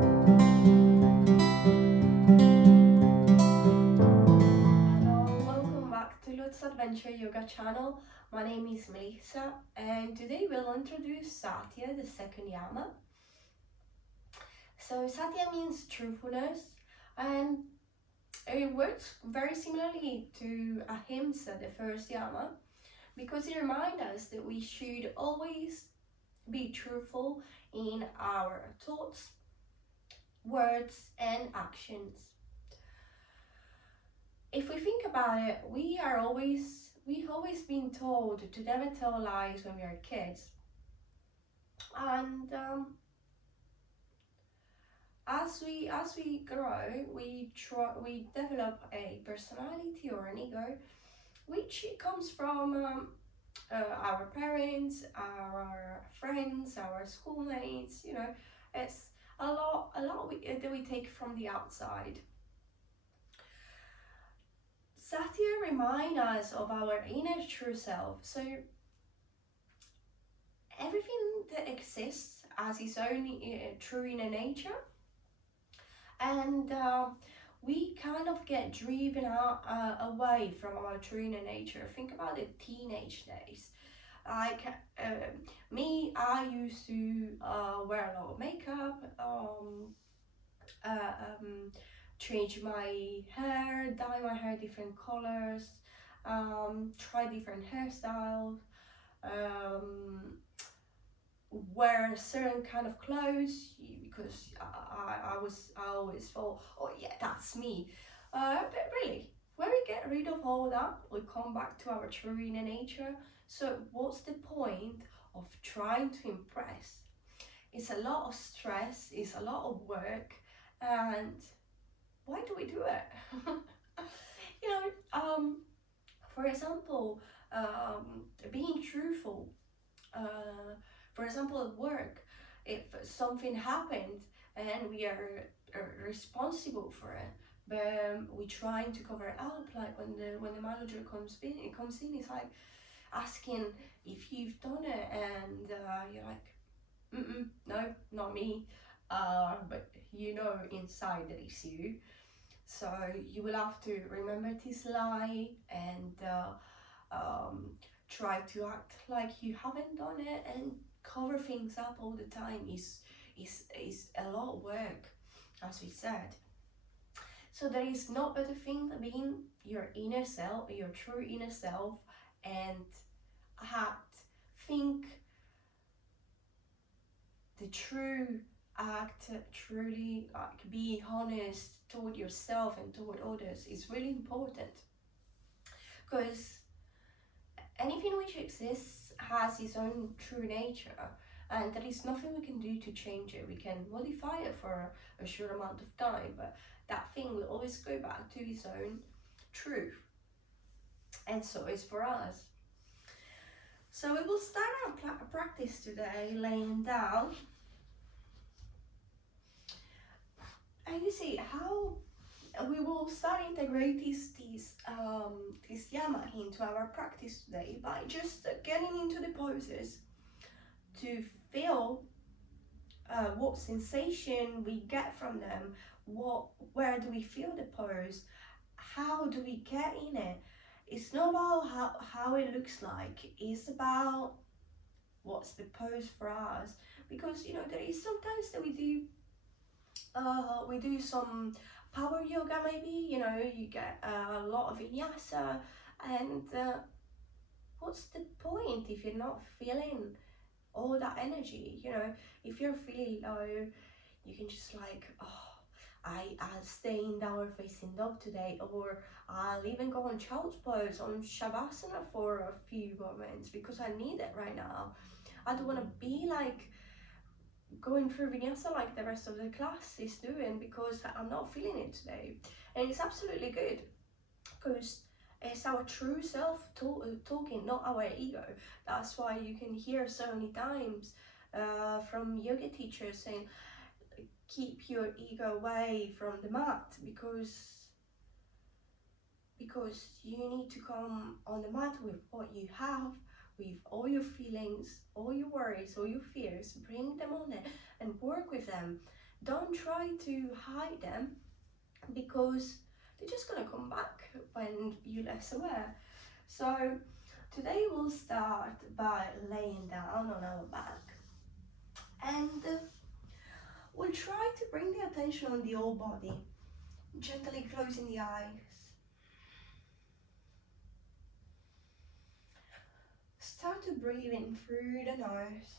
Hello, welcome back to Lotus Adventure Yoga channel. My name is Melissa and today we'll introduce Satya, the second yama. So Satya means truthfulness and it works very similarly to Ahimsa, the first yama, because it reminds us that we should always be truthful in our thoughts, words and actions. If we think about it, we've always been told to never tell lies when we are kids, and as we grow, we develop a personality or an ego, which comes from our parents, our friends, our schoolmates. You know, it's that we take from the outside. Satya reminds us of our inner true self. So everything that exists has its own true inner nature, and we kind of get driven out away from our true inner nature. Think about the teenage days. Like me, I used to wear a lot of makeup, uh, um, change my hair, dye my hair different colors, try different hairstyles, um, wear certain kind of clothes because I always thought, oh yeah, that's me. But really, when we get rid of all that, we come back to our true inner nature. So what's the point of trying to impress? It's a lot of stress, it's a lot of work, and why do we do it? you know, for example, being truthful. For example, at work, if something happened and we are responsible for it, but we're trying to cover it up. Like when the manager comes in, it's like asking if you've done it, and you're like, no, not me. But you know inside that it's you. So you will have to remember this lie and try to act like you haven't done it, and cover things up all the time is a lot of work, as we said. So there is no better thing than being your inner self, your true inner self, and act, think the true act, truly be honest toward yourself and toward others is really important, because anything which exists has its own true nature, and there is nothing we can do to change it. We can modify it for a short amount of time, but that thing will always go back to its own truth, and so is for us. So we will start our practice today laying down, and you see how we will start integrate this yama into our practice today by just getting into the poses to feel what sensation we get from them, where do we feel the pose, how do we get in it. It's not about how it looks like, it's about what's the pose for us, because you know there is sometimes that we do some power yoga, maybe, you know, you get a lot of vinyasa, and what's the point if you're not feeling all that energy? You know, if you're feeling low, you can just like, oh, I'll stay in downward facing dog today, or I'll even go on child's pose, on shavasana for a few moments because I need it right now. I don't want to be like going through vinyasa like the rest of the class is doing because I'm not feeling it today. And it's absolutely good, because it's our true self talking, not our ego. That's why you can hear so many times from yoga teachers saying, keep your ego away from the mat, because you need to come on the mat with what you have, with all your feelings, all your worries, all your fears, bring them on it and work with them. Don't try to hide them, because they're just gonna come back when you're less aware. So today we'll start by laying down on our back, and we'll try to bring the attention on the whole body, gently closing the eyes. Start to breathe in through the nose.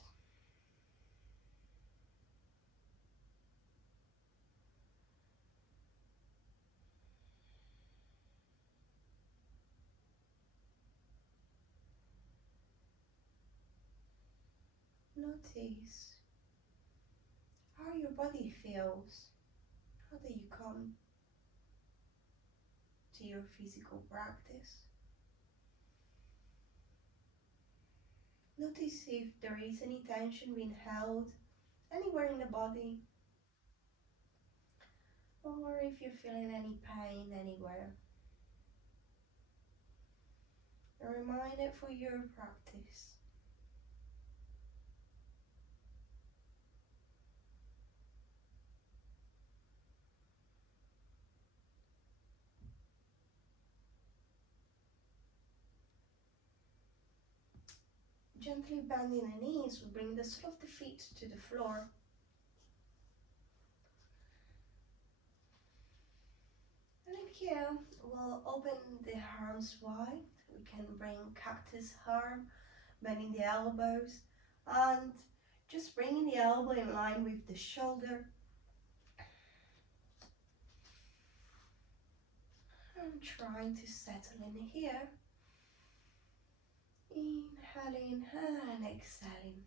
Notice how your body feels. How do you come to your physical practice? Notice if there is any tension being held anywhere in the body, or if you're feeling any pain anywhere. A reminder for your practice. Gently bending the knees will bring the sole of the feet to the floor. And in here, we'll open the arms wide. We can bring cactus arm, bending the elbows, and just bringing the elbow in line with the shoulder. And trying to settle in here. Inhaling and exhaling.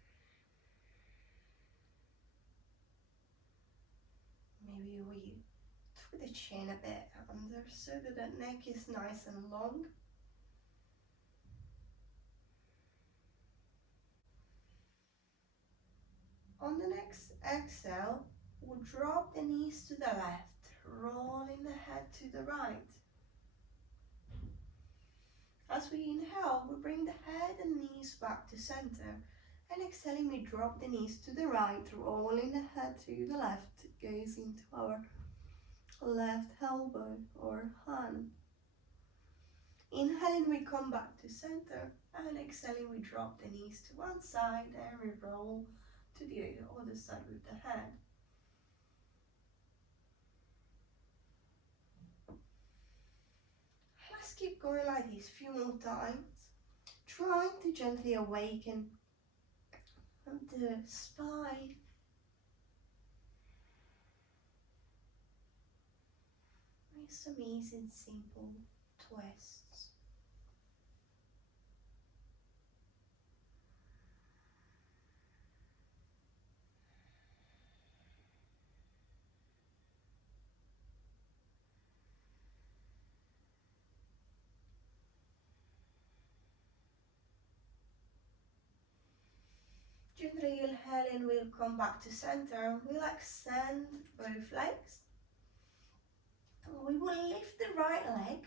Maybe we tuck the chin a bit under so that the neck is nice and long. On the next exhale, we'll drop the knees to the left, rolling the head to the right. As we inhale, we bring the head and knees back to center. And exhaling, we drop the knees to the right, rolling the head to the left, gaze into our left elbow or hand. Inhaling, we come back to center, and exhaling, we drop the knees to one side and we roll to the other side with the head. Let's keep going like this a few more times, trying to gently awaken the spine. With some easy and simple twists. Gently inhaling, we'll come back to center. We'll extend both legs. We will lift the right leg.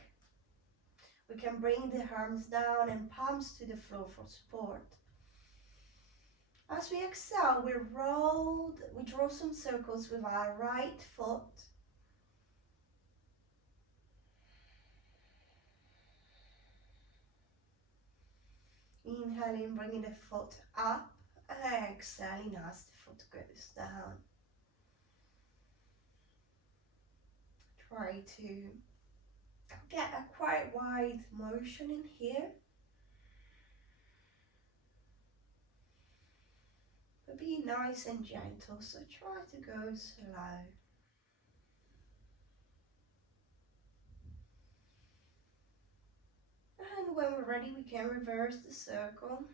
We can bring the arms down and palms to the floor for support. As we exhale, we draw some circles with our right foot. Inhaling, bringing the foot up, and exhaling as the foot goes down. Try to get a quite wide motion in here. But be nice and gentle, so try to go slow. And when we're ready, we can reverse the circle.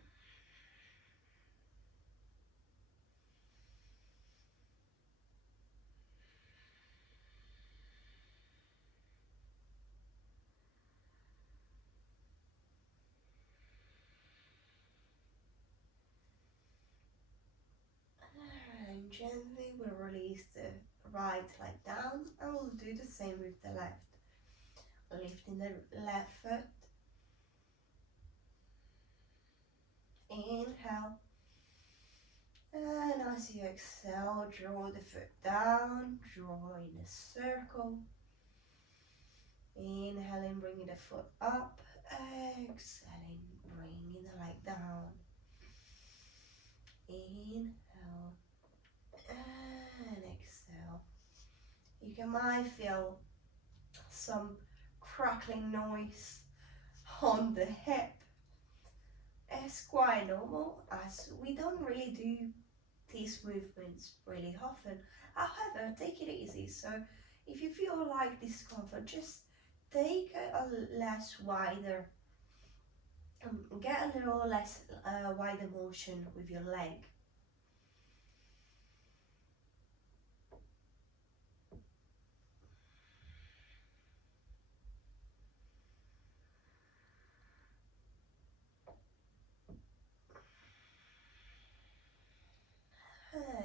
And gently we'll release the right leg down, and we'll do the same with the left. Lifting the left foot. Inhale And as you exhale, draw the foot down, draw in a circle. Inhaling, bringing the foot up. Exhaling, bringing the leg down. Inhale and exhale. You might feel some crackling noise on the hip. It's quite normal as we don't really do these movements really often. However, take it easy. So if you feel like discomfort, just take a less wider, get a little less wider motion with your leg.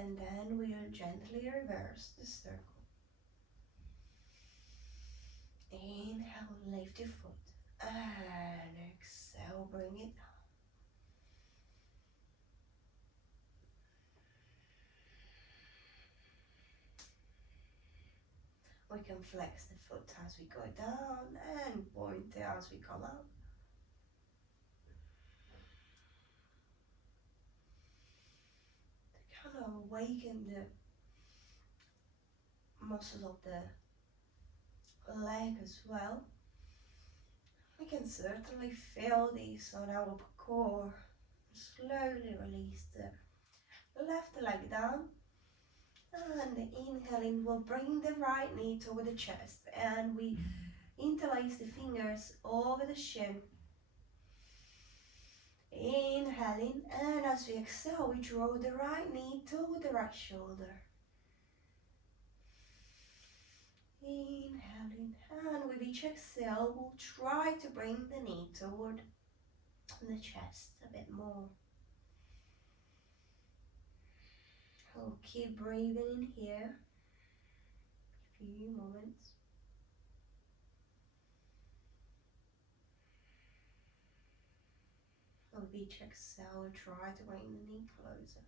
And then we'll gently reverse the circle. Inhale, lift your foot. And exhale, bring it down. We can flex the foot as we go down and point it as we come up. To kind of awaken the muscles of the leg as well. We can certainly feel this on our core. Slowly release the left leg down. And inhaling, we'll bring the right knee toward the chest and we interlace the fingers over the shin. Inhaling, and as we exhale, we draw the right knee toward the right shoulder. Inhaling, and with each exhale, we'll try to bring the knee toward the chest a bit more. We'll keep breathing in here a few moments. With each exhale, we'll try to bring the knee closer.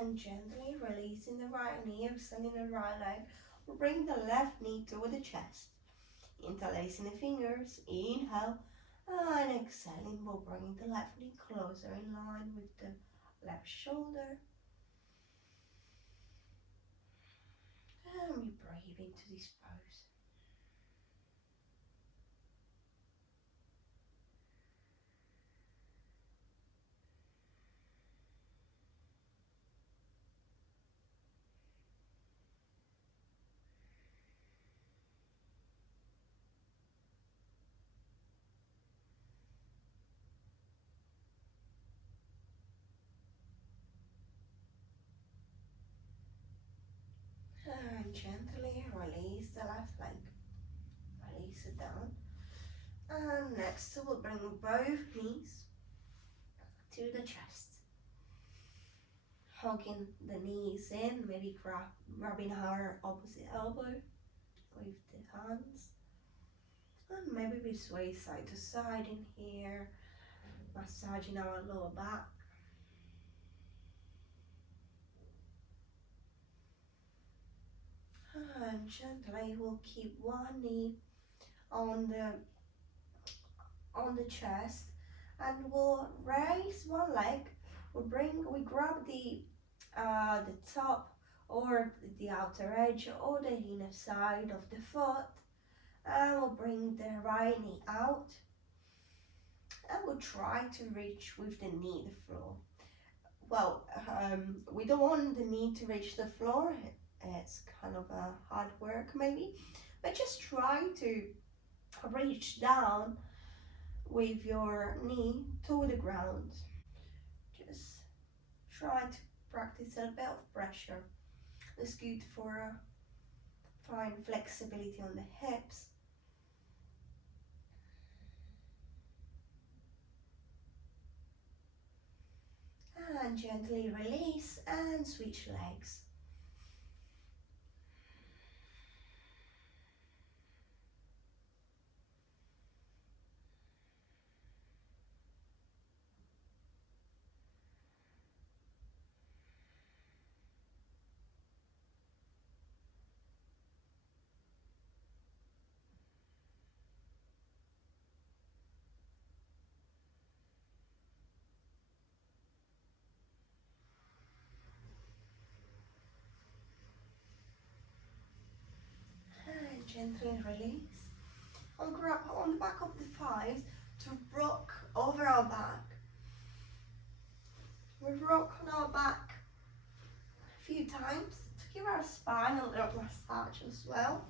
And gently releasing the right knee, extending the right leg. We'll bring the left knee toward the chest. Interlacing the fingers, inhale, and exhaling, we'll bring the left knee closer in line with the left shoulder. And we breathe into this pose. And gently release the left leg. Release it down. And next we'll bring both knees to the chest. Hugging the knees in, maybe grabbing our opposite elbow with the hands. And maybe we sway side to side in here, massaging our lower back. And gently we'll keep one knee on the chest, and we'll raise one leg. We grab the top or the outer edge or the inner side of the foot, and we'll bring the right knee out, and we'll try to reach with the knee the floor. Well, we don't want the knee to reach the floor. It's kind of a hard work maybe, but just try to reach down with your knee to the ground. Just try to practice a bit of pressure. It's good for fine flexibility on the hips. And gently release and switch legs. And gently release. And grab on the back of the thighs to rock over our back. We rock on our back a few times to give our spine a little massage as well.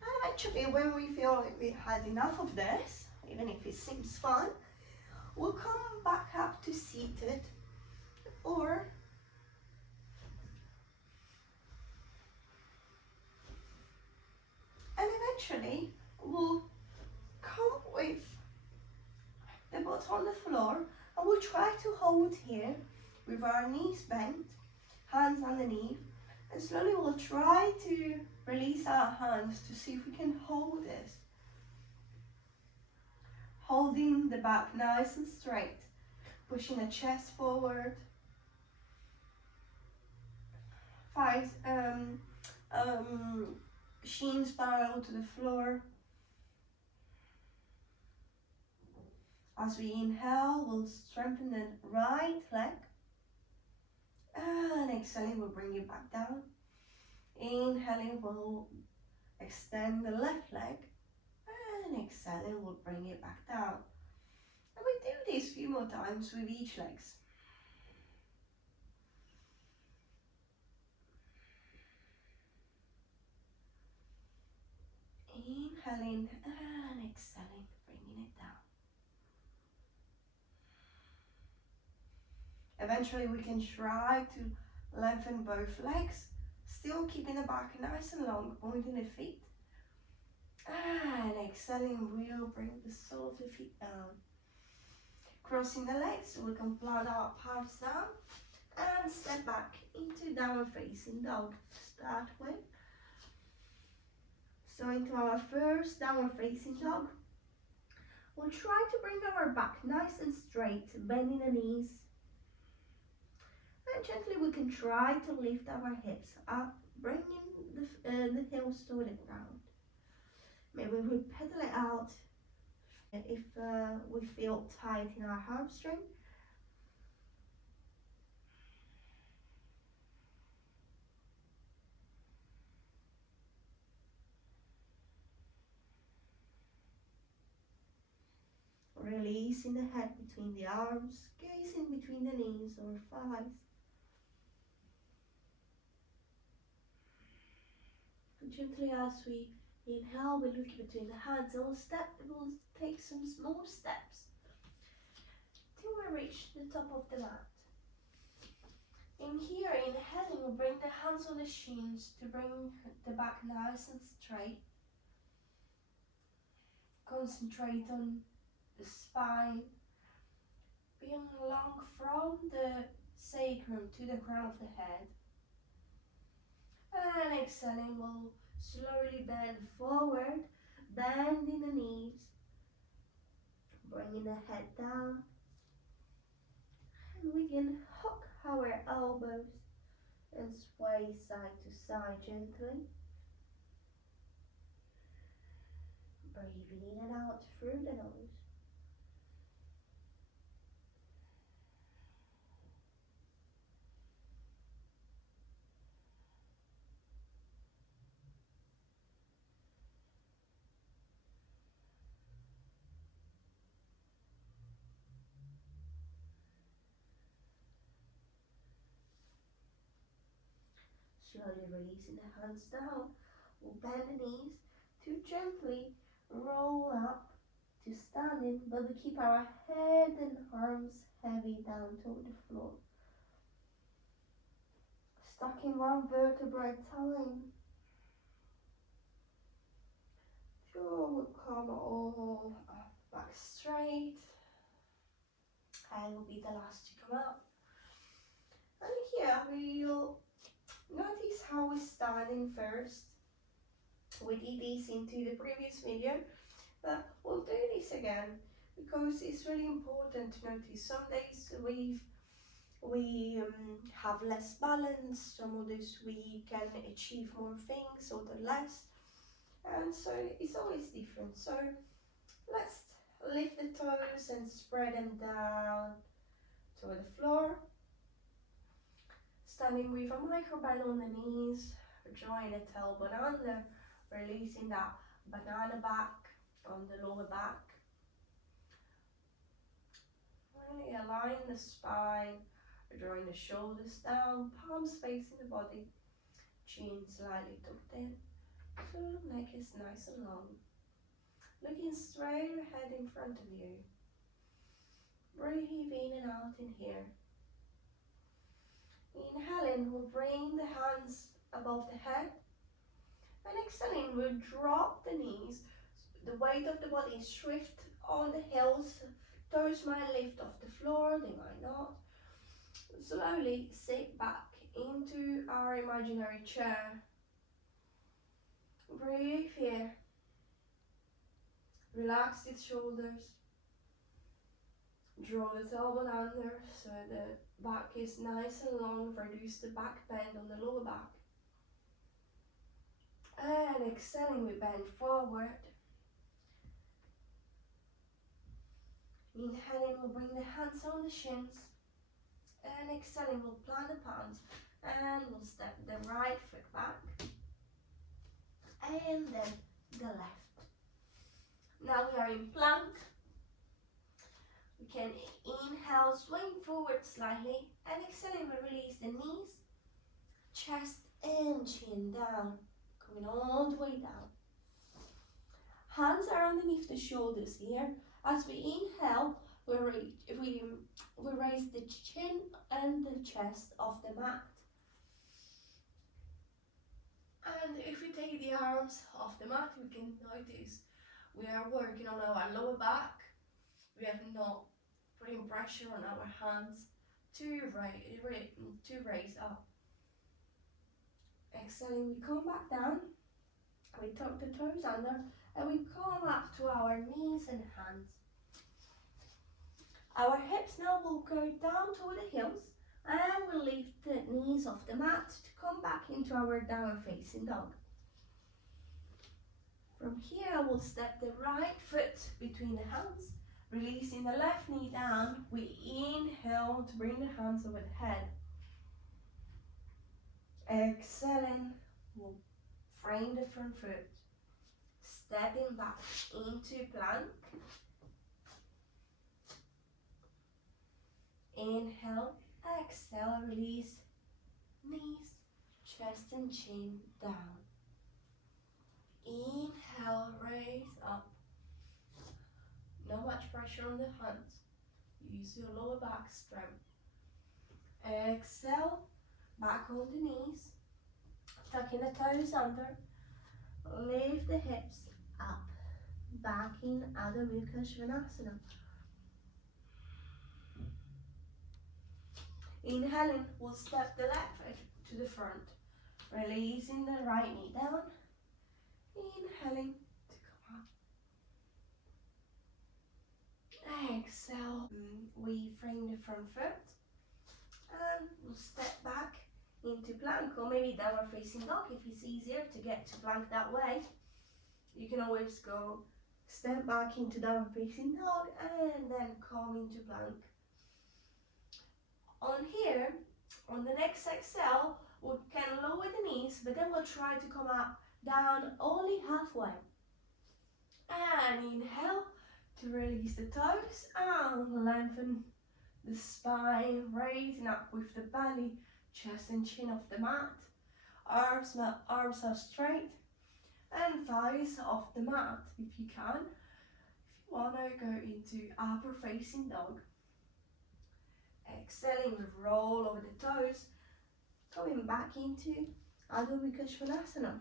And actually, when we feel like we had enough of this, even if it seems fun, we'll come back up to seated, or and eventually we'll come with the butt on the floor, and we'll try to hold here with our knees bent, hands underneath, and slowly we'll try to release our hands to see if we can hold this. Holding the back nice and straight, pushing the chest forward, thighs, shins parallel to the floor. As we inhale, we'll strengthen the right leg, and exhaling, we'll bring it back down. Inhaling, we'll extend the left leg, and exhaling, we'll bring it back down. And we do this a few more times with each leg. Inhaling and exhaling, bringing it down. Eventually we can try to lengthen both legs, still keeping the back nice and long, pointing the feet. And exhaling, we'll bring the sole of the feet down. Crossing the legs, we can plant our palms down and step back into downward facing dog. Start with. So into our first downward facing dog, we'll try to bring our back nice and straight, bending the knees. And gently we can try to lift our hips up, bringing the heels to the ground. Maybe we pedal it out if we feel tight in our hamstring. Releasing the head between the arms, gazing between the knees or thighs. And gently as we inhale, we look between the hands and we'll take some small steps till we reach the top of the mat. In here, inhaling, we'll bring the hands on the shins to bring the back nice and straight. Concentrate on the spine being long from the sacrum to the crown of the head. And exhaling, we'll slowly bend forward, bending the knees, bringing the head down. And we can hook our elbows and sway side to side gently. Breathing in and out through the nose. Slowly releasing the hands down, we'll bend the knees to gently roll up to standing, but we keep our head and arms heavy down toward the floor. Stacking one vertebra at a time. Sure, we'll come all up, back straight. I will be the last to come up. And here we'll notice how we're standing first. We did this into the previous video, but we'll do this again because it's really important to notice. Some days we have less balance, some others we can achieve more things, other less, and so it's always different. So let's lift the toes and spread them down to the floor, standing with a micro bend on the knees, drawing the tailbone under, releasing that banana back on the lower back. Really align the spine, drawing the shoulders down, palms facing the body, chin slightly tucked in, so neck is nice and long. Looking straight ahead in front of you. Breathe in and out in here. Inhaling, we'll bring the hands above the head. And exhaling, we'll drop the knees. The weight of the body is shift on the heels. Toes might lift off the floor, they might not. Slowly sit back into our imaginary chair. Breathe here. Relax the shoulders. Draw the tailbone under so the back is nice and long. Reduce the back bend on the lower back. And exhaling, we bend forward. Inhaling, we'll bring the hands on the shins. And exhaling, we'll plant the palms. And we'll step the right foot back. And then the left. Now we are in plank. We can inhale, swing forward slightly. And exhaling, we'll release the knees, chest and chin down. Coming all the way down. Hands are underneath the shoulders here. As we inhale, we raise the chin and the chest off the mat. And if we take the arms off the mat, we can notice we are working on our lower back. We have not putting pressure on our hands to raise up. Exhaling, we come back down. We tuck the toes under and we come up to our knees and hands. Our hips now will go down to the heels and we'll lift the knees off the mat to come back into our downward facing dog. From here, we'll step the right foot between the hands, releasing the left knee down. We inhale to bring the hands over the head. Exhaling, we'll frame the front foot, stepping back into plank. Inhale, exhale, release, knees, chest and chin down. Inhale, raise up. Not much pressure on the hands. Use your lower back strength. Exhale, back on the knees. Tucking the toes under. Lift the hips up. Back in Adho Mukha Svanasana. Inhaling, we'll step the left foot to the front. Releasing the right knee down. Inhaling to come up. Exhale. We frame the front foot. And we'll step back into plank, or maybe downward facing dog if it's easier to get to plank that way. You can always go step back into downward facing dog and then come into plank. On here, on the next exhale, we can lower the knees, but then we'll try to come up down only halfway. And inhale to release the toes and lengthen the spine, raising up with the belly, chest and chin off the mat. Arms are straight and thighs off the mat if you can. If you want to go into upper facing dog. Exhaling, we roll over the toes, coming back into Adho Mukha Svanasana.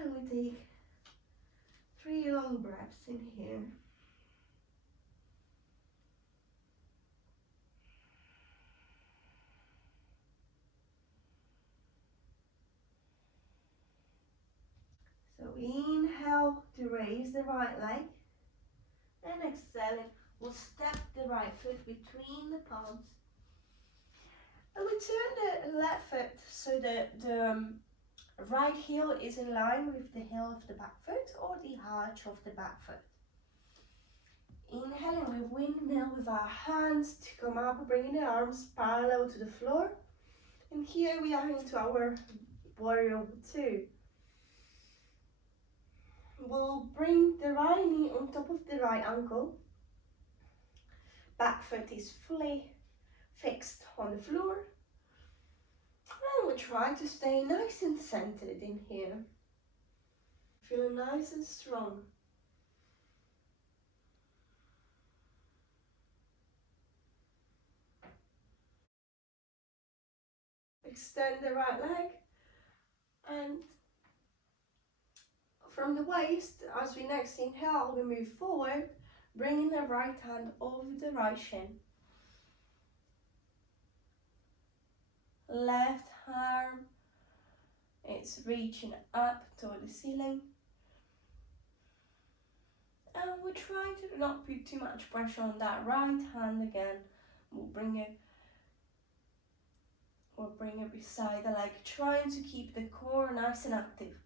And we take 3 long breaths in here. we inhale to raise the right leg, and exhaling, we'll step the right foot between the palms. And we turn the left foot so that the right heel is in line with the heel of the back foot or the arch of the back foot. Inhaling, we windmill with our hands to come up, bringing the arms parallel to the floor. And here we are into our warrior two. We'll bring the right knee on top of the right ankle. Back foot is fully fixed on the floor. And we'll try to stay nice and centered in here. Feeling nice and strong. Extend the right leg, and from the waist, as we next inhale, we move forward, bringing the right hand over the right shin. Left arm, it's reaching up toward the ceiling. And we try to not put too much pressure on that right hand again. We'll bring it beside the leg, trying to keep the core nice and active.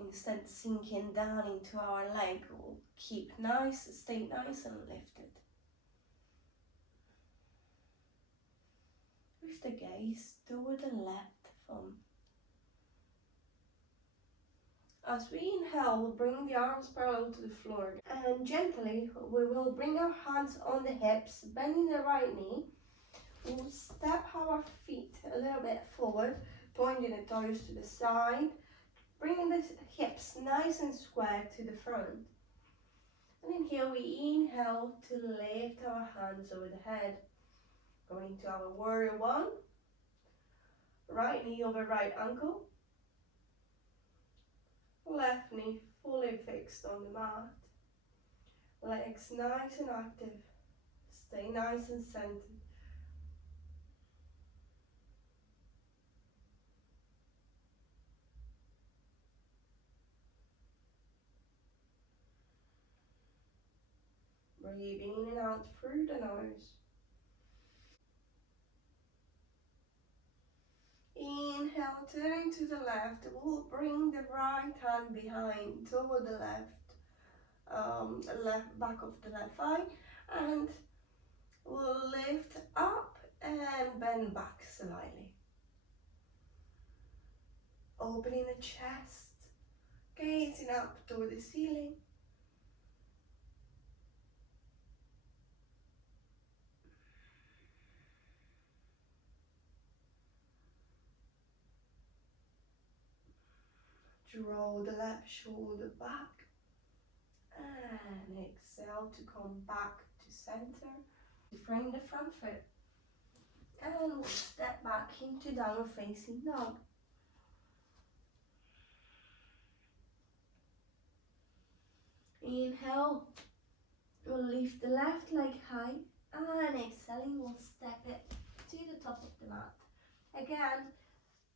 Instead sinking down into our leg, we'll stay nice and lifted. With the gaze toward the left thumb. As we inhale, we'll bring the arms parallel to the floor. And gently, we will bring our hands on the hips, bending the right knee. We'll step our feet a little bit forward, pointing the toes to the side, bringing the hips nice and square to the front. And in here, we inhale to lift our hands over the head. Going into our warrior one. Right knee over right ankle. Left knee fully fixed on the mat. Legs nice and active. Stay nice and centered. Breathing in and out through the nose. Inhale, turning to the left. We'll bring the right hand behind toward the left back of the left thigh, and we'll lift up and bend back slightly. Opening the chest, gazing up toward the ceiling. Draw the left shoulder back and exhale to come back to center. Frame the front foot and we'll step back into downward facing dog. Inhale, we'll lift the left leg high, and exhaling, we'll step it to the top of the mat. Again,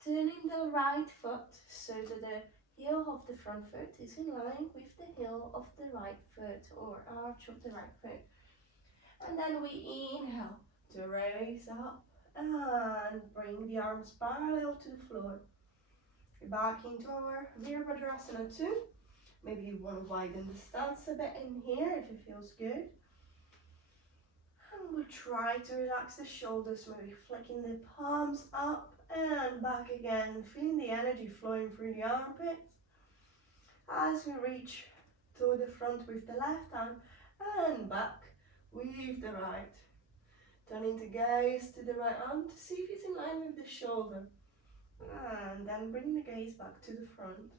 turning the right foot so that the heel of the front foot is in line with the heel of the right foot or arch of the right foot. And then we inhale to raise up and bring the arms parallel to the floor. Back into our Virabhadrasana 2. Maybe you want to widen the stance a bit in here if it feels good. And we'll try to relax the shoulders, maybe flicking the palms up and back again, feeling the energy flowing through the armpits. As we reach to the front with the left hand and back with the right. Turning to gaze to the right arm to see if it's in line with the shoulder. And then bring the gaze back to the front.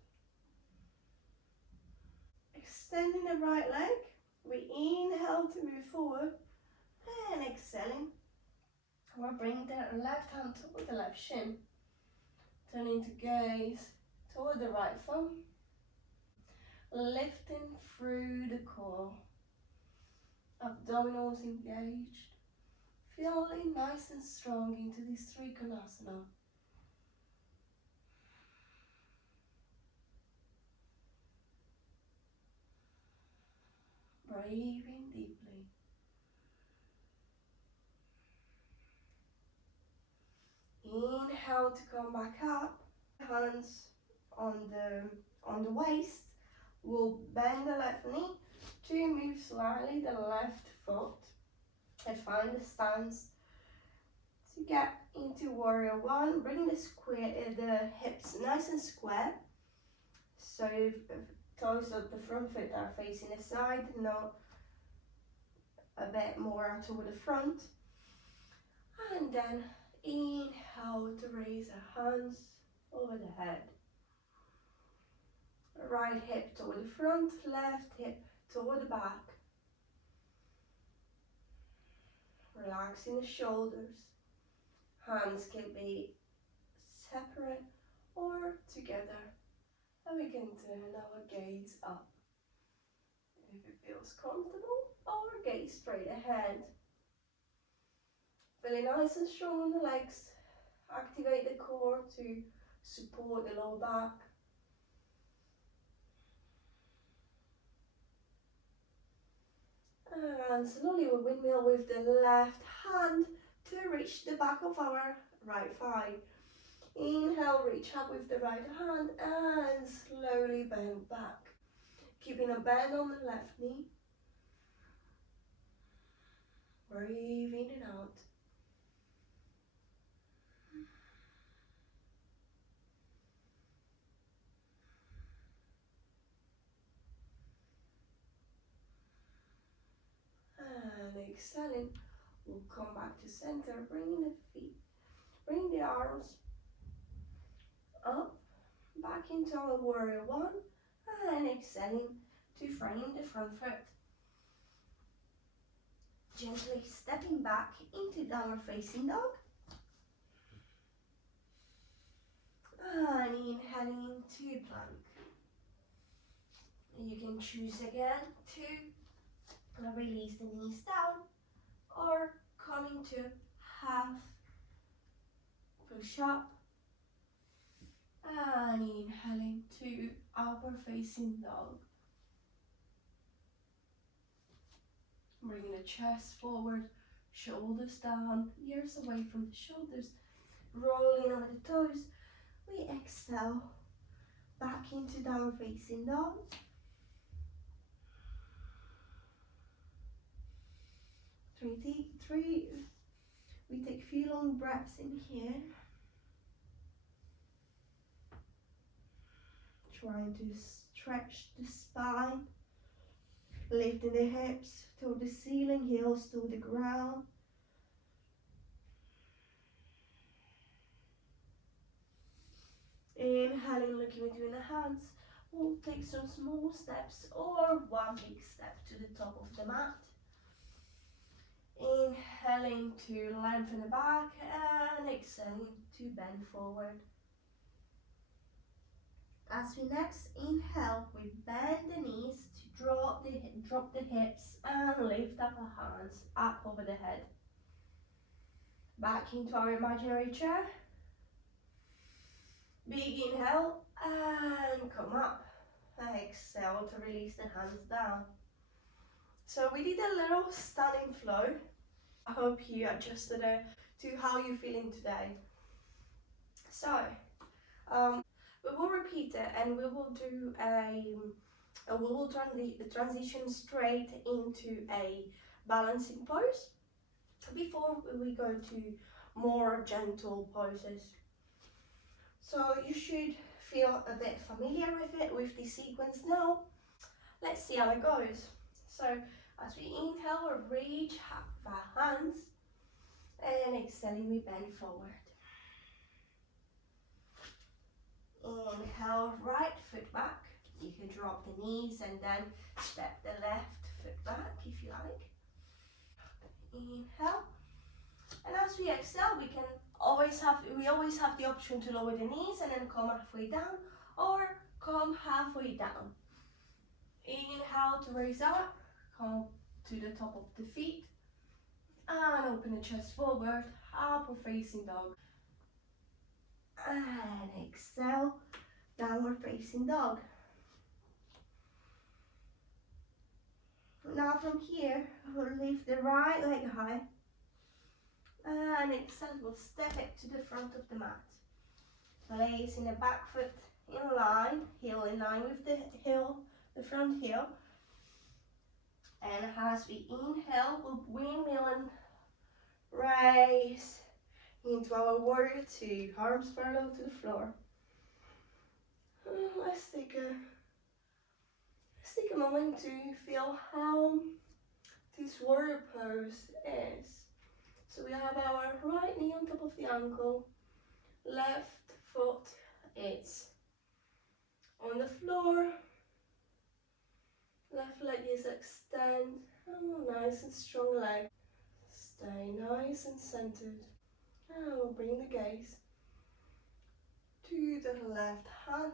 Extending the right leg, we inhale to move forward and exhaling. We'll bring the left hand toward the left shin. Turning to gaze toward the right thumb. Lifting through the core. Abdominals engaged. Feeling nice and strong into this Trikonasana. Breathing deeply. Inhale to come back up. Hands on the waist. We'll bend the left knee to move slightly the left foot and find the stance to get into warrior one. Bring the hips nice and square. So toes of the front foot are facing the side, not a bit more out toward the front. And then inhale to raise the hands over the head. Right hip toward the front, left hip toward the back. Relaxing the shoulders. Hands can be separate or together. And we can turn our gaze up if it feels comfortable, or gaze straight ahead. Feeling nice and strong on the legs. Activate the core to support the lower back. And slowly we windmill with the left hand to reach the back of our right thigh. Inhale, reach up with the right hand and slowly bend back. Keeping a bend on the left knee. Breathe in and out. And exhaling, we'll come back to center, bringing the feet, bring the arms up, back into our warrior one, and exhaling to frame the front foot. Gently stepping back into downward facing dog. And inhaling to plank. You can choose again to release the knees down or come into half push up. And inhaling to upward facing dog. Bringing the chest forward, shoulders down, ears away from the shoulders, rolling over the toes. We exhale back into downward facing dog. We take a few long breaths in here. Trying to stretch the spine, lifting the hips to the ceiling, heels to the ground. Inhaling, looking between the hands. We'll take some small steps or one big step to the top of the mat. Inhaling to lengthen the back and exhaling to bend forward. As we next inhale, we bend the knees to drop the hips and lift up our hands up over the head. Back into our imaginary chair. Big inhale and come up. Exhale to release the hands down. So we did a little standing flow. I hope you adjusted it to how you're feeling today. So we will repeat it and we will do we will transition straight into a balancing pose before we go to more gentle poses. So you should feel a bit familiar with it, with the sequence now. Let's see how it goes. So as we inhale, we reach up with our hands, and exhaling, we bend forward. Inhale, right foot back. You can drop the knees and then step the left foot back if you like. Inhale. And as we exhale, we always have the option to lower the knees and then come halfway down or come halfway down. Inhale to raise up, come to the top of the feet and open the chest forward, upward facing dog. And exhale, downward facing dog. Now from here, we'll lift the right leg high. And exhale, we'll step it to the front of the mat. Placing the back foot in line, heel in line with the heel, the front heel. And as we inhale, we'll windmill and raise into our warrior two, arms parallel to the floor. Let's take a moment to feel how this warrior pose is. So we have our right knee on top of the ankle, left foot is on the floor, left leg is extend, nice and strong leg. Stay nice and centered. Now we'll bring the gaze to the left hand,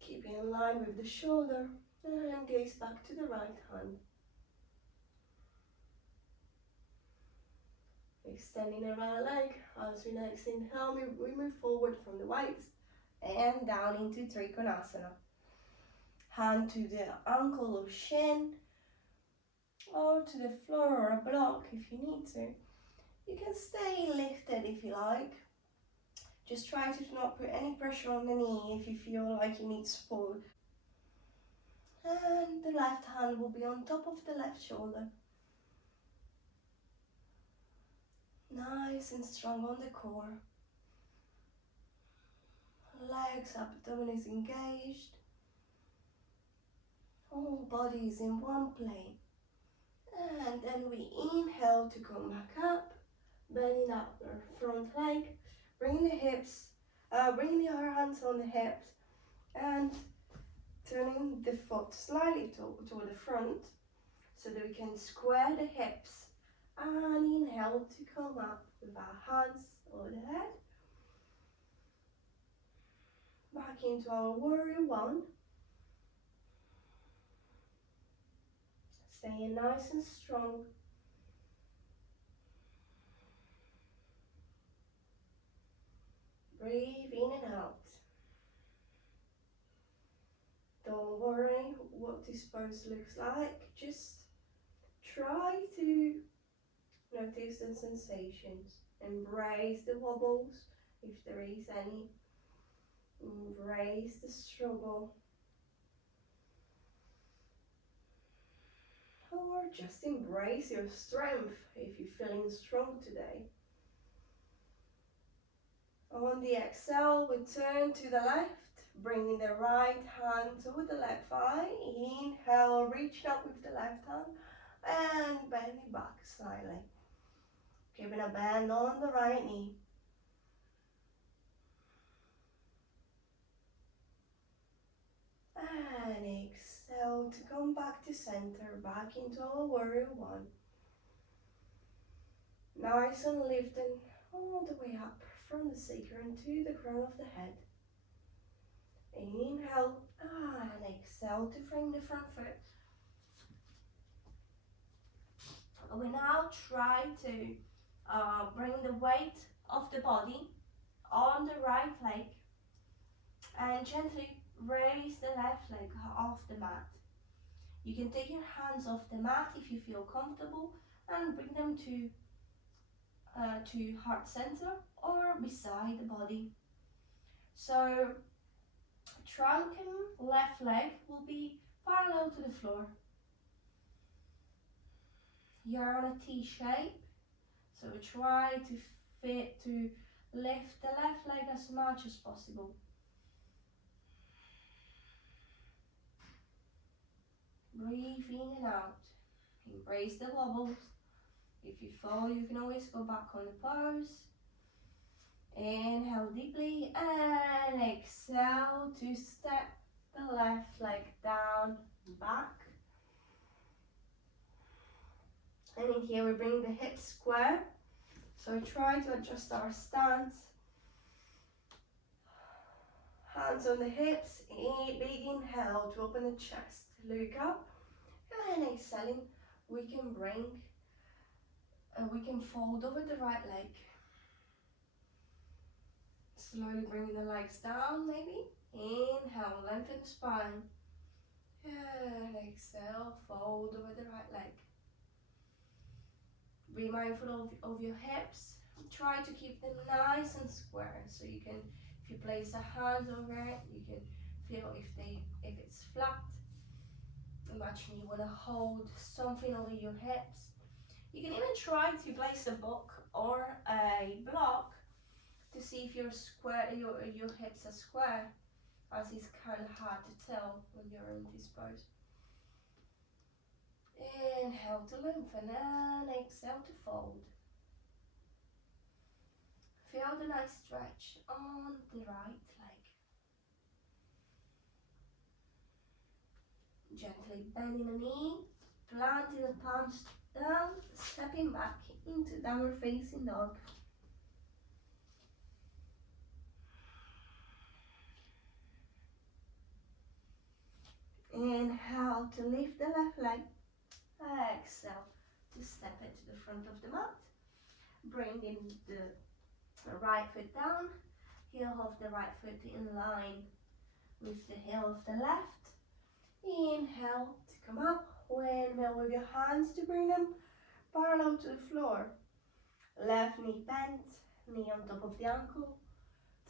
keep it in line with the shoulder, and gaze back to the right hand. Extending the right leg. As we next inhale, we move forward from the waist and down into Trikonasana. Hand to the ankle or shin, or to the floor or a block if you need to. You can stay lifted if you like. Just try to not put any pressure on the knee if you feel like you need support. And the left hand will be on top of the left shoulder. Nice and strong on the core. Legs, abdomen is engaged. Whole body is in one plane. And then we inhale to come back up, bending out the front leg, bringing the hips, bringing the hands on the hips, and turning the foot slightly toward the front so that we can square the hips. And inhale to come up with our hands over the head. Back into our warrior one. Staying nice and strong. Breathe in and out. Don't worry what this pose looks like. Just try to notice the sensations. Embrace the wobbles if there is any. Embrace the struggle. Or just embrace your strength if you're feeling strong today. On the exhale, we turn to the left, bringing the right hand to the left thigh. Inhale, reach up with the left hand and bend it back slightly. Giving a bend on the right knee. And exhale to come back to center, back into our warrior one. Nice and lifting all the way up from the sacrum to the crown of the head. Inhale and exhale to frame the front foot. We now try to bring the weight of the body on the right leg and gently raise the left leg off the mat. You can take your hands off the mat if you feel comfortable and bring them to heart center or beside the body. So trunk and left leg will be parallel to the floor. You're on a T shape, so try to lift the left leg as much as possible. Breathe in and out. Embrace the wobbles. If you fall, you can always go back on the pose. Inhale deeply and exhale to step the left leg down, back. And in here we bring the hips square. So try to adjust our stance. Hands on the hips, big inhale to open the chest. Look up and exhaling, we can fold over the right leg. Slowly bring the legs down maybe. Inhale, lengthen the spine. And exhale, fold over the right leg. Be mindful of your hips. Try to keep them nice and square, so you can, if you place a hand over it, you can feel if it's flat. Imagine you want to hold something over your hips. You can even try to place a book or a block to see if your hips are square, as it's kind of hard to tell when you're in this pose. Inhale to lengthen and exhale to fold. Feel the nice stretch on the right leg. Gently bending the knee, planting the palms down, stepping back into downward facing dog. Inhale to lift the left leg. Exhale to step it to the front of the mat. Bringing the right foot down, heel of the right foot in line with the heel of the left. Inhale to come up, windmill with your hands to bring them parallel to the floor. Left knee bent, knee on top of the ankle.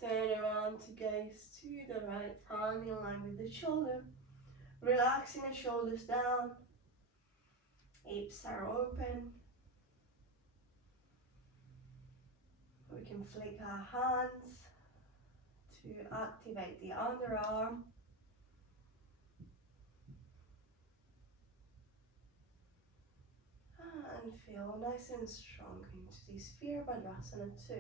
Turn around to gaze to the right, hand in line with the shoulder. Relaxing the shoulders down, hips are open. We can flick our hands to activate the underarm. And feel nice and strong into this Virabhadrasana 2.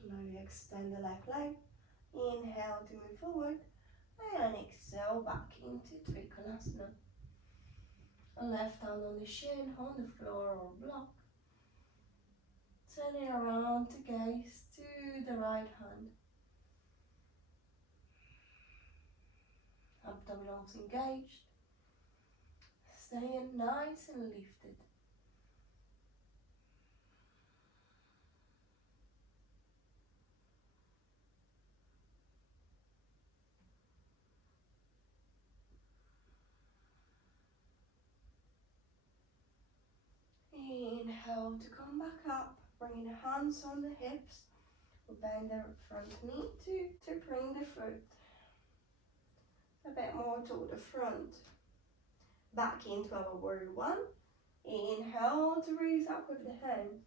Slowly extend the left leg. Inhale to move forward. And exhale back into Trikonasana. Left hand on the shin, on the floor or block. Turning around to gaze to the right hand. Abdominals engaged. Staying nice and lifted. Inhale to come back up, bringing the hands on the hips. We'll bend the front knee to bring the foot a bit more to the front. Back into our warrior one. Inhale to raise up with the hands.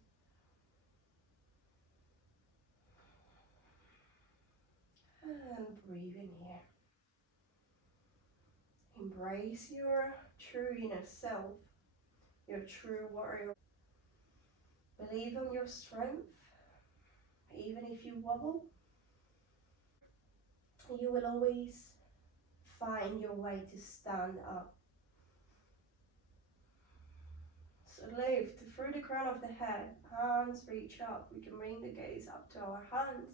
And breathe in here. Embrace your true inner self, your true warrior. Believe in your strength. Even if you wobble, you will always find your way to stand up. So lift through the crown of the head, hands reach up. We can bring the gaze up to our hands.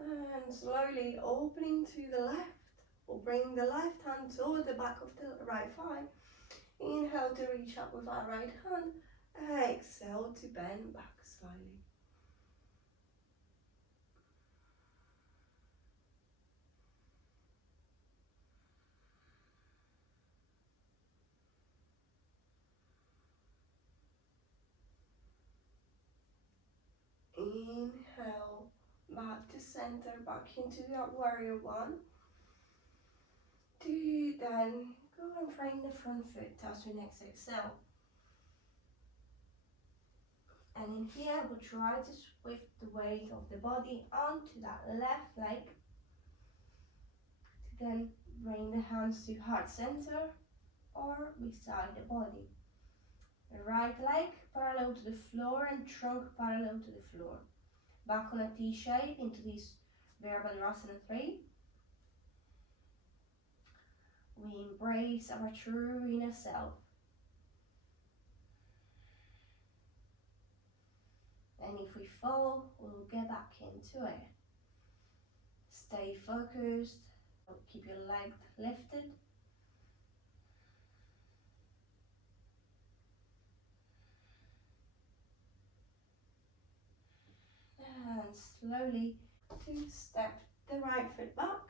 And slowly opening to the left. We'll bring the left hand toward the back of the right thigh. Inhale to reach up with our right hand. Exhale to bend back slowly. Inhale, back to center, back into that warrior one. Then go and frame the front foot as we next exhale. And in here, we'll try to swift the weight of the body onto that left leg. To then bring the hands to heart center or beside the body. The right leg parallel to the floor and trunk parallel to the floor. Back on a T shape into this Virabhadrasana 3. We embrace our true inner self. And if we fall, we'll get back into it. Stay focused. Keep your leg lifted. And slowly to step the right foot back.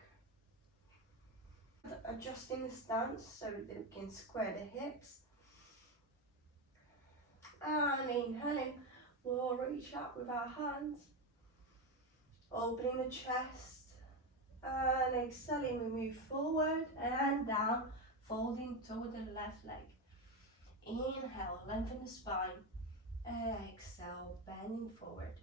Adjusting the stance so that we can square the hips. And inhaling, we'll reach up with our hands, opening the chest. And exhaling, we move forward and down, folding toward the left leg. Inhale, lengthen the spine. Exhale, bending forward.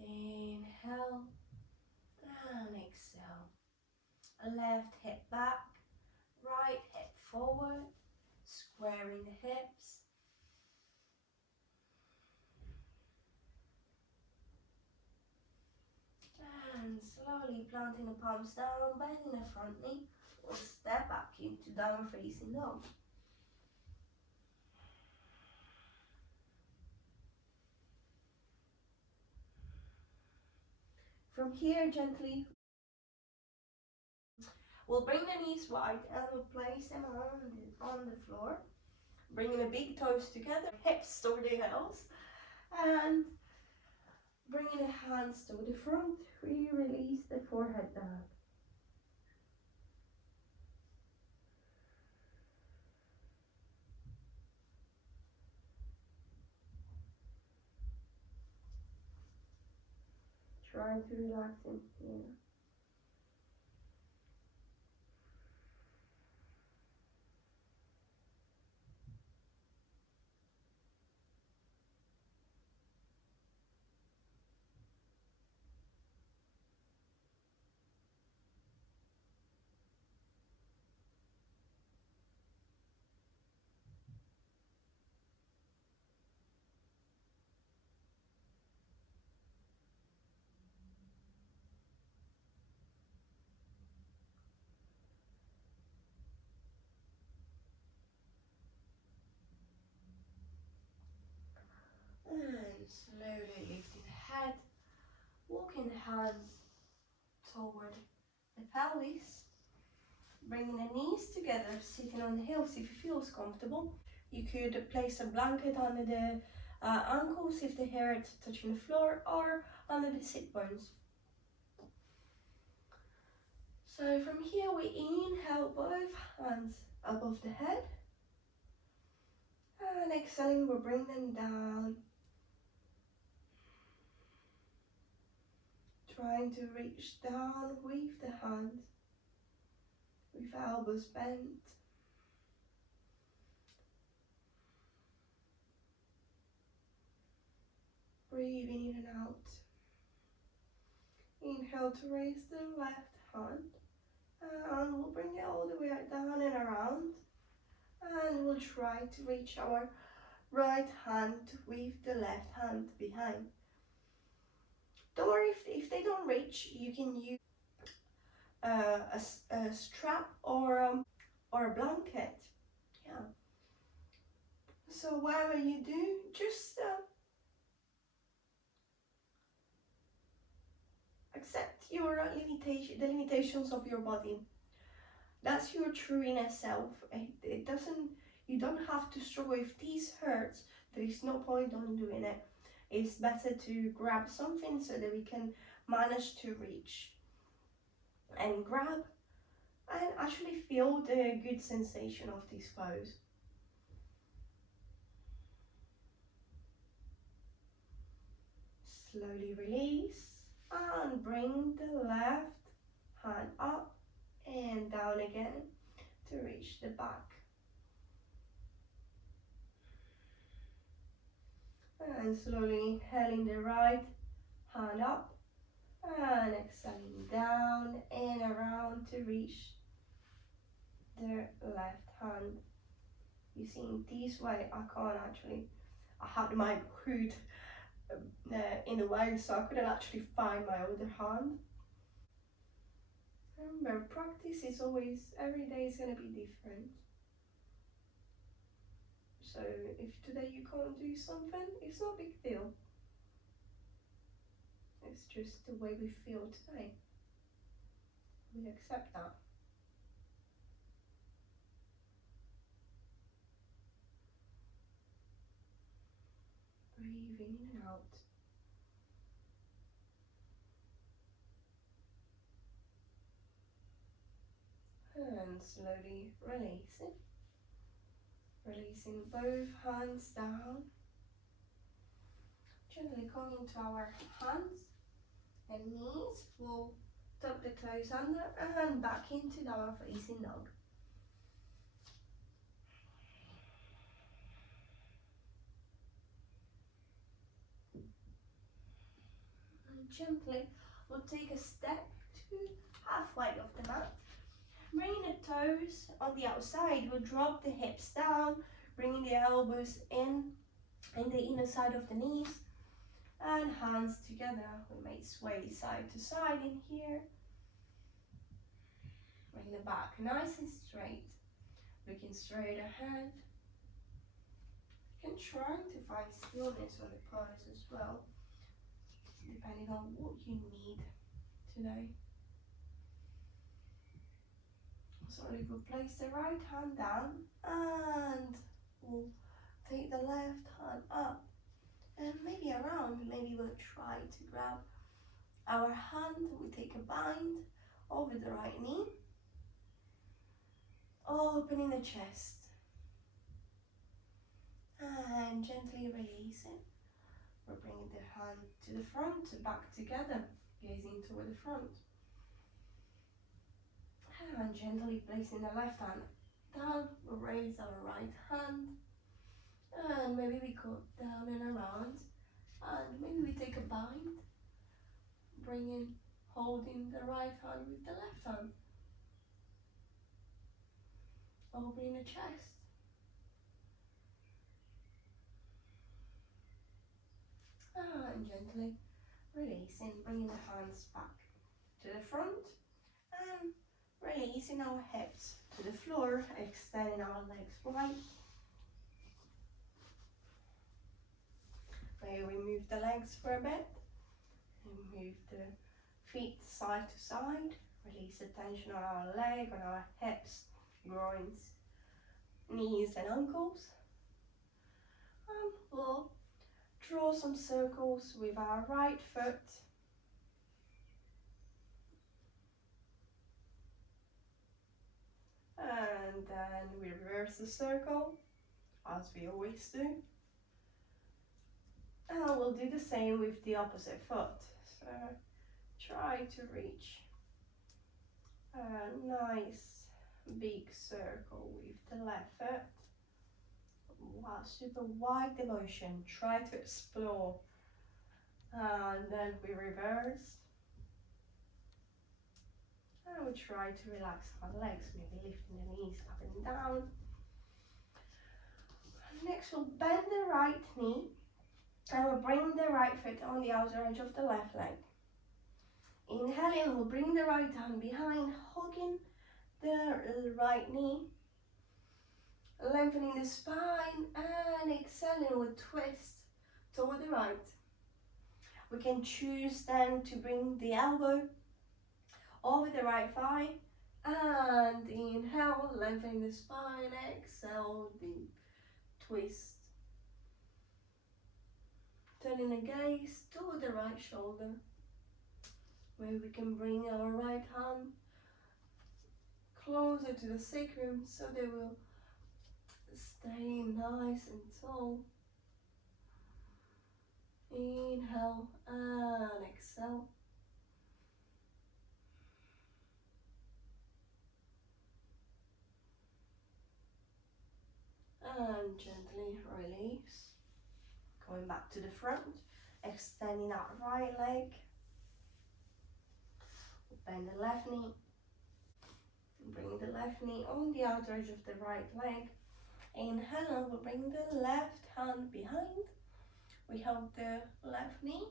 Inhale and exhale. Left hip back, right hip forward, squaring the hips. And slowly planting the palms down, bending the front knee. We'll step back into downward facing dog. From here, gently, we'll bring the knees wide and we'll place them on the floor. Bringing the big toes together, hips toward the heels. And bringing the hands to the front, we release the forehead down. Try to relax in here. And slowly lifting the head, walking the hands toward the pelvis. Bringing the knees together, sitting on the heels if it feels comfortable. You could place a blanket under the ankles if the hair is touching the floor, or under the sit bones. So from here we inhale both hands above the head. And exhaling, we'll bring them down. Trying to reach down with the hands, with elbows bent. Breathing in and out. Inhale to raise the left hand. And we'll bring it all the way down and around. And we'll try to reach our right hand with the left hand behind. Don't worry if they don't reach, you can use a strap or a blanket. Yeah. So whatever you do, just accept your the limitations of your body. That's your true inner self. It doesn't. You don't have to struggle. If this hurts, there is no point on doing it. It's better to grab something so that we can manage to reach and grab and actually feel the good sensation of this pose. Slowly release and bring the left hand up and down again to reach the back. And slowly inhaling the right hand up and exhaling down and around to reach the left hand. You see, in this way I can't actually, I had my hood in the way so I couldn't actually find my other hand. Remember, practice is always, every day is going to be different. So if today you can't do something, it's not a big deal. It's just the way we feel today. We accept that. out. And slowly release it. Releasing both hands down. Gently coming to our hands and knees. We'll tuck the toes under and back into downward facing dog. And gently we'll take a step to halfway off the mat. Bringing the toes on the outside, we'll drop the hips down, bringing the elbows in the inner side of the knees, and hands together. We may sway side to side in here. Bring the back nice and straight, looking straight ahead. You can try to find stillness on the pose as well, depending on what you need today. So we'll place the right hand down and we'll take the left hand up and maybe around. Maybe we'll try to grab our hand. We take a bind over the right knee, opening the chest and gently release it. We're bringing the hand to the front, back together, gazing toward the front. And gently placing the left hand down, we'll raise our right hand and maybe we go down and around, and maybe we take a bind, holding the right hand with the left hand, opening the chest. And gently releasing, bringing the hands back to the front and releasing our hips to the floor, extending our legs wide. Maybe we move the legs for a bit and move the feet side to side. Release the tension on our leg, on our hips, groins, knees and ankles. And we'll draw some circles with our right foot. And then we reverse the circle, as we always do. And we'll do the same with the opposite foot. So try to reach a nice big circle with the left foot. Wow, super wide the motion. Try to explore. And then we reverse. And we try to relax our legs, maybe lifting the knees up and down. Next we'll bend the right knee and we'll bring the right foot on the outer edge of the left leg. Inhaling, we'll bring the right hand behind, hugging the right knee, lengthening the spine, and exhaling, we'll twist toward the right. We can choose then to bring the elbow over the right thigh, and inhale, lengthening the spine, exhale, deep twist. Turning the gaze to the right shoulder, where we can bring our right hand closer to the sacrum so they will stay nice and tall. Inhale and exhale. And gently release. Going back to the front, extending that right leg. Bend the left knee. Bring the left knee on the outer edge of the right leg. Inhale, we'll bring the left hand behind. We hold the left knee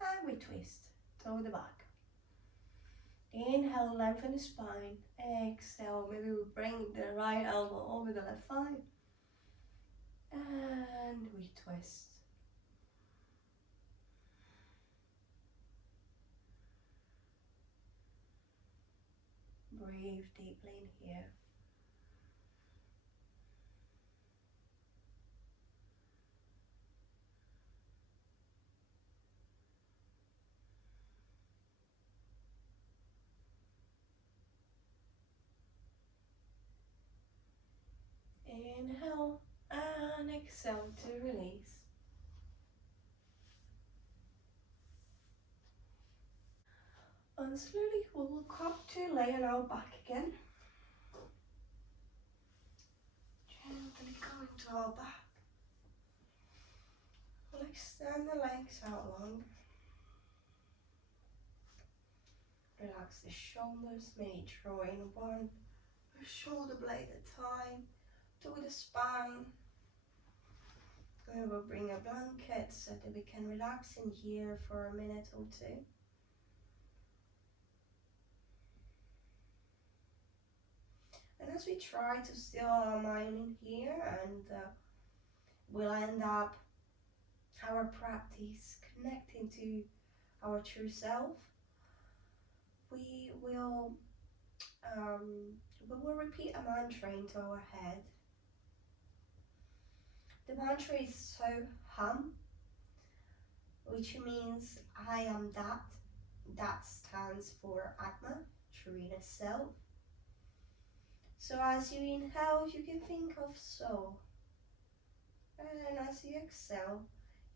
and we twist toward the back. Inhale, lengthen the spine. Exhale, maybe we bring the right elbow over the left thigh. And we twist. Breathe deeply in here. exhale to release. And slowly we'll look up to lay on our back again. Gently go into our back. We'll extend the legs out long. Relax the shoulders, maybe draw in one shoulder blade at a time to the spine. And we'll bring a blanket so that we can relax in here for a minute or two. And as we try to still our mind in here, and we'll end up our practice connecting to our true self, we will repeat a mantra into our head. The mantra is so hum, which means I am that. That stands for Atma, true inner self. So as you inhale, you can think of so. And as you exhale,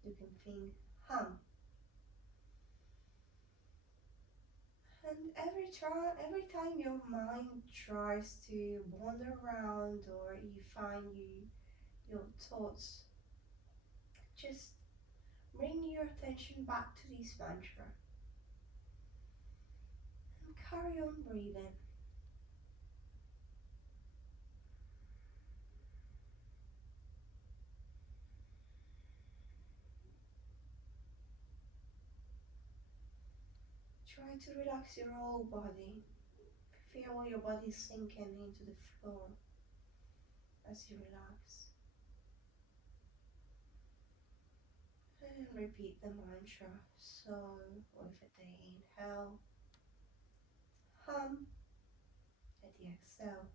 you can think hum. And every time your mind tries to wander around or you find your thoughts, just bring your attention back to this mantra and carry on breathing. Try to relax your whole body. Feel your body sinking into the floor as you relax. And repeat the mantra. So, with the inhale, hum, at the exhale.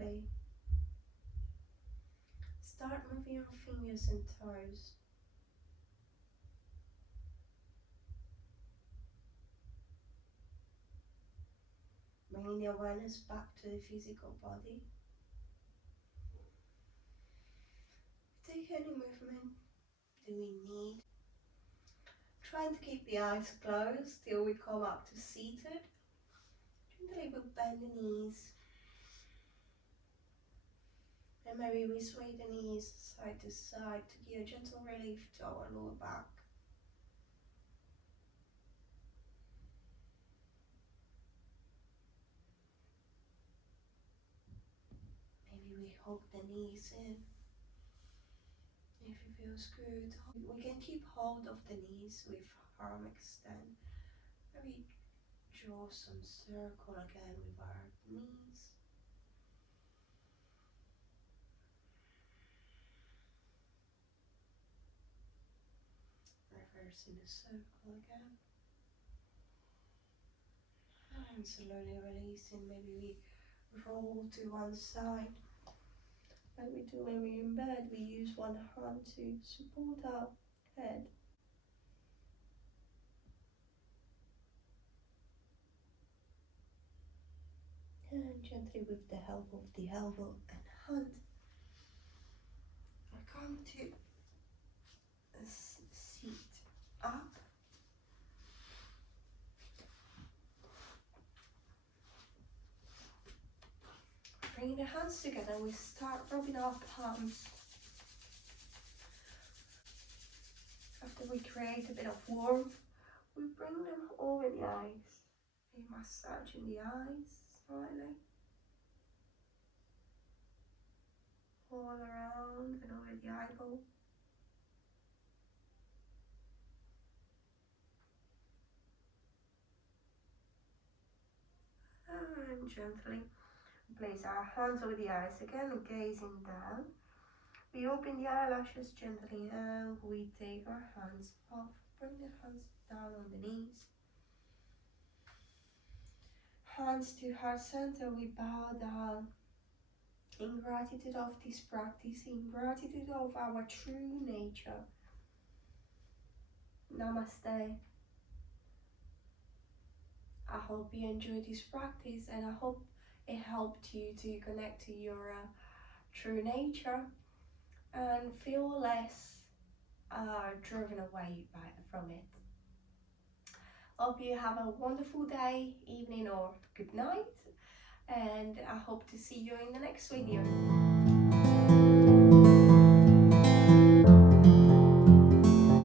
Gently start moving your fingers and toes. Bringing the awareness back to the physical body. Take any movement do we need. Trying to keep the eyes closed till we come up to seated. Gently we'll bend the knees. And maybe we sway the knees side to side to give a gentle relief to our lower back. Maybe we hook the knees in. If it feels good, we can keep hold of the knees with arm extend. Maybe draw some circle again with our knees. Reversing the circle again. And slowly releasing. Maybe we roll to one side. Like we do when we're in bed, we use one hand to support our head. And gently with the help of the elbow and hand, I come to a seat up. bringing the hands together, we start rubbing our palms. After we create a bit of warmth, we bring them over the eyes. A massage in the eyes, slightly. All around and over the eyeball. And gently place our hands over the eyes again, gazing down. We open the eyelashes gently and we take our hands off. Bring the hands down on the knees. Hands to heart center, we bow down in gratitude of this practice, in gratitude of our true nature. Namaste. I hope you enjoyed this practice and I hope it helped you to connect to your true nature and feel less driven away from it. Hope you have a wonderful day, evening or good night, and I hope to see you in the next video.